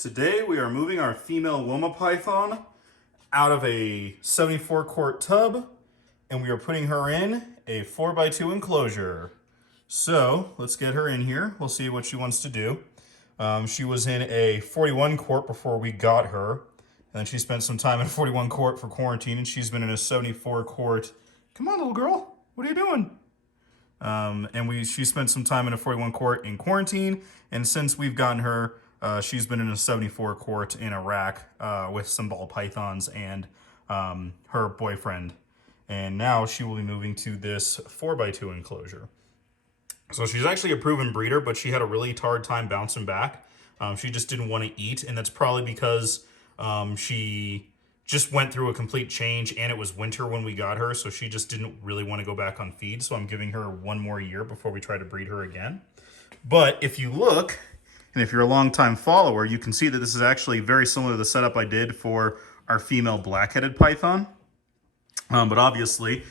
Today we are moving our female Woma python out of a 74 quart tub and we are putting her in a 4x2 enclosure. So let's get her in here. We'll see what she wants to do. She was in a 41 quart before we got her. And then she spent some time in a 41 quart for quarantine, and she's been in a 74 quart. Come on, little girl. What are you doing? She spent some time in a 41 quart in quarantine, and since we've gotten her, she's been in a 74 quart in a rack with some ball pythons and her boyfriend. And now she will be moving to this 4x2 enclosure. So she's actually a proven breeder, but she had a really hard time bouncing back. She just didn't want to eat, and that's probably because she just went through a complete change, and it was winter when we got her, so she just didn't really want to go back on feed. So I'm giving her one more year before we try to breed her again. But if you look, and if you're a longtime follower, you can see that this is actually very similar to the setup I did for our female black-headed python. But obviously,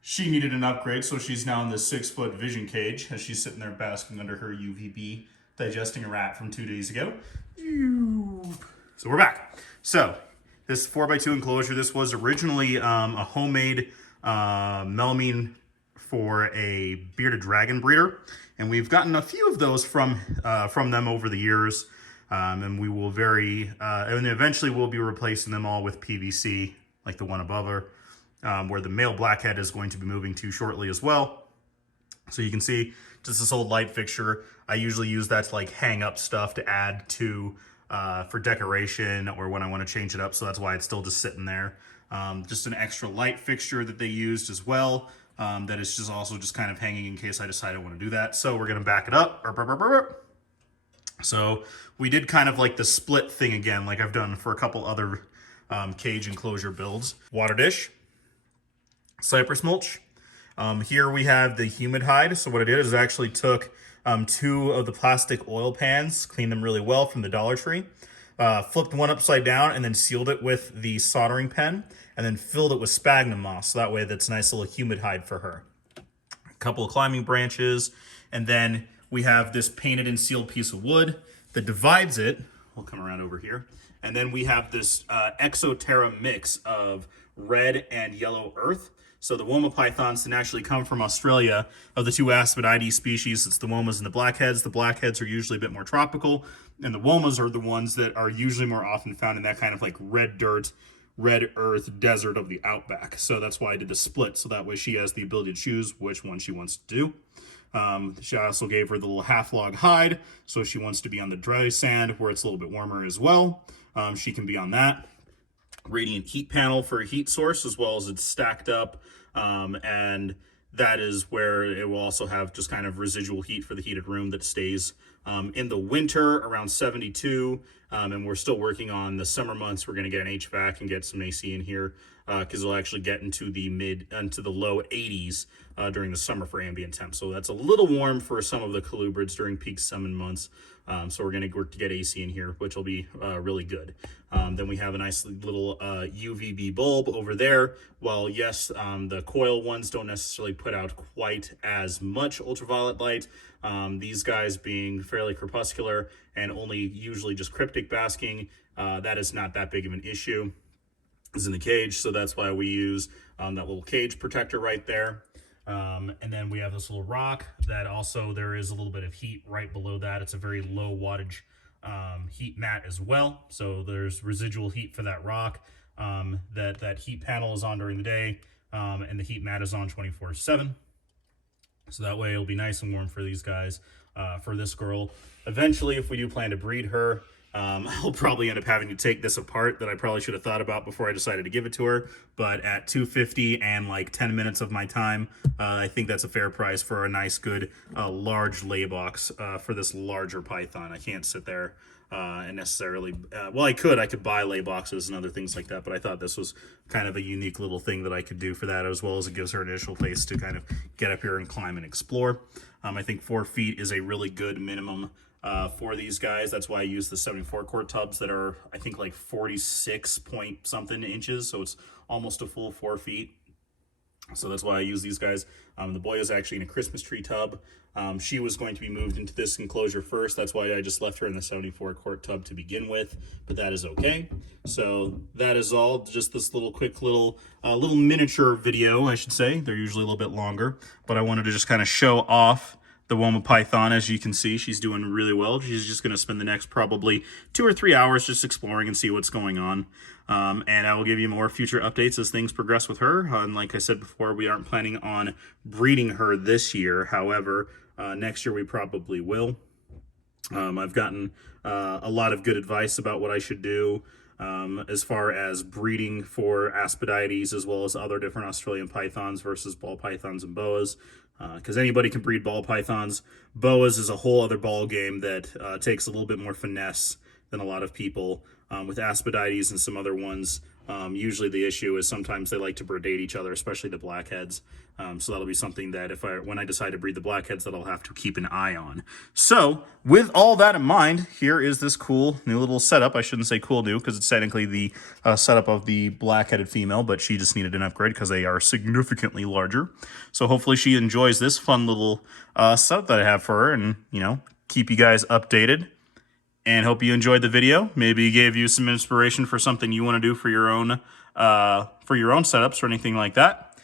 she needed an upgrade, so she's now in this 6-foot vision cage as she's sitting there basking under her UVB, digesting a rat from 2 days ago. So we're back. So this 4x2 enclosure, this was originally a homemade melamine for a bearded dragon breeder, and we've gotten a few of those from them over the years, and we will and eventually we'll be replacing them all with PVC, like the one above her, where the male blackhead is going to be moving to shortly as well. So you can see just this old light fixture. I usually use that to like hang up stuff to add to for decoration or when I want to change it up. So that's why it's still just sitting there. Just an extra light fixture that they used as well. That is just also just kind of hanging in case I decide I want to do that. So we're going to back it up. So we did kind of like the split thing again, like I've done for a couple other cage enclosure builds. Water dish, cypress mulch. Here we have the humid hide. So what I did is I actually took 2 of the plastic oil pans, cleaned them really well from the Dollar Tree, flipped one upside down and then sealed it with the soldering pen and then filled it with sphagnum moss. So that way that's a nice little humid hide for her. A couple of climbing branches, and then we have this painted and sealed piece of wood that divides it. We'll come around over here. And then we have this Exoterra mix of red and yellow earth. So the Woma pythons didn't actually come from Australia. Of the 2 Aspididae species, it's the Womas and the blackheads. The blackheads are usually a bit more tropical, and the Womas are the ones that are usually more often found in that kind of like red dirt, red earth desert of the outback. So that's why I did the split, so that way she has the ability to choose which one she wants to do. She also gave her the little half log hide, so if she wants to be on the dry sand where it's a little bit warmer as well, she can be on that. Radiant heat panel for a heat source, as well as it's stacked up, and that is where it will also have just kind of residual heat for the heated room that stays in the winter around 72, and we're still working on the summer months. We're going to get an HVAC and get some AC in here because it'll actually get into the low 80s during the summer for ambient temp. So that's a little warm for some of the colubrids during peak summer months. So we're going to work to get AC in here, which will be really good. Then we have a nice little UVB bulb over there. While yes, the coil ones don't necessarily put out quite as much ultraviolet light, these guys being fairly crepuscular and only usually just cryptic basking, that is not that big of an issue. Is in the cage, so that's why we use that little cage protector right there. And then we have this little rock that also there is a little bit of heat right below that. It's a very low wattage heat mat as well, so there's residual heat for that rock. That heat panel is on during the day, and the heat mat is on 24/7. So that way it'll be nice and warm for these guys. For this girl, eventually, if we do plan to breed her, I'll probably end up having to take this apart. That I probably should have thought about before I decided to give it to her. But at $250 and like 10 minutes of my time, I think that's a fair price for a nice, good, large lay box for this larger python. I can't sit there and necessarily, well, I could buy lay boxes and other things like that, but I thought this was kind of a unique little thing that I could do for that, as well as it gives her an initial place to kind of get up here and climb and explore. I think 4 feet is a really good minimum for these guys. That's why I use the 74 quart tubs that are, I think, like 46 point something inches, so it's almost a full 4 feet. So that's why I use these guys. The boy is actually in a Christmas tree tub. She was going to be moved into this enclosure first. That's why I just left her in the 74 quart tub to begin with, but that is okay. So that is all, just this little quick little miniature video, I should say. They're usually a little bit longer, but I wanted to just kind of show off the Woma Python. As you can see, she's doing really well. She's just going to spend the next probably 2 or 3 hours just exploring and see what's going on. And I will give you more future updates as things progress with her. And like I said before, we aren't planning on breeding her this year. However, next year we probably will. I've gotten a lot of good advice about what I should do as far as breeding for Aspidaites as well as other different Australian pythons versus ball pythons and boas. Because anybody can breed ball pythons. Boas is a whole other ball game that takes a little bit more finesse than a lot of people. With Aspidaites and some other ones, usually the issue is sometimes they like to predate each other, especially the blackheads. So that'll be something that when I decide to breed the blackheads, that I'll have to keep an eye on. So with all that in mind, here is this cool new little setup. I shouldn't say cool new because it's technically the setup of the black-headed female, but she just needed an upgrade because they are significantly larger. So hopefully she enjoys this fun little setup that I have for her, and keep you guys updated. And hope you enjoyed the video. Maybe gave you some inspiration for something you want to do for your own setups or anything like that.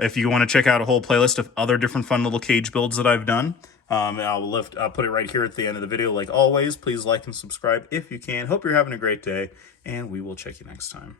If you want to check out a whole playlist of other different fun little cage builds that I've done, I'll put it right here at the end of the video. Like always, please like and subscribe if you can. Hope you're having a great day, and we will check you next time.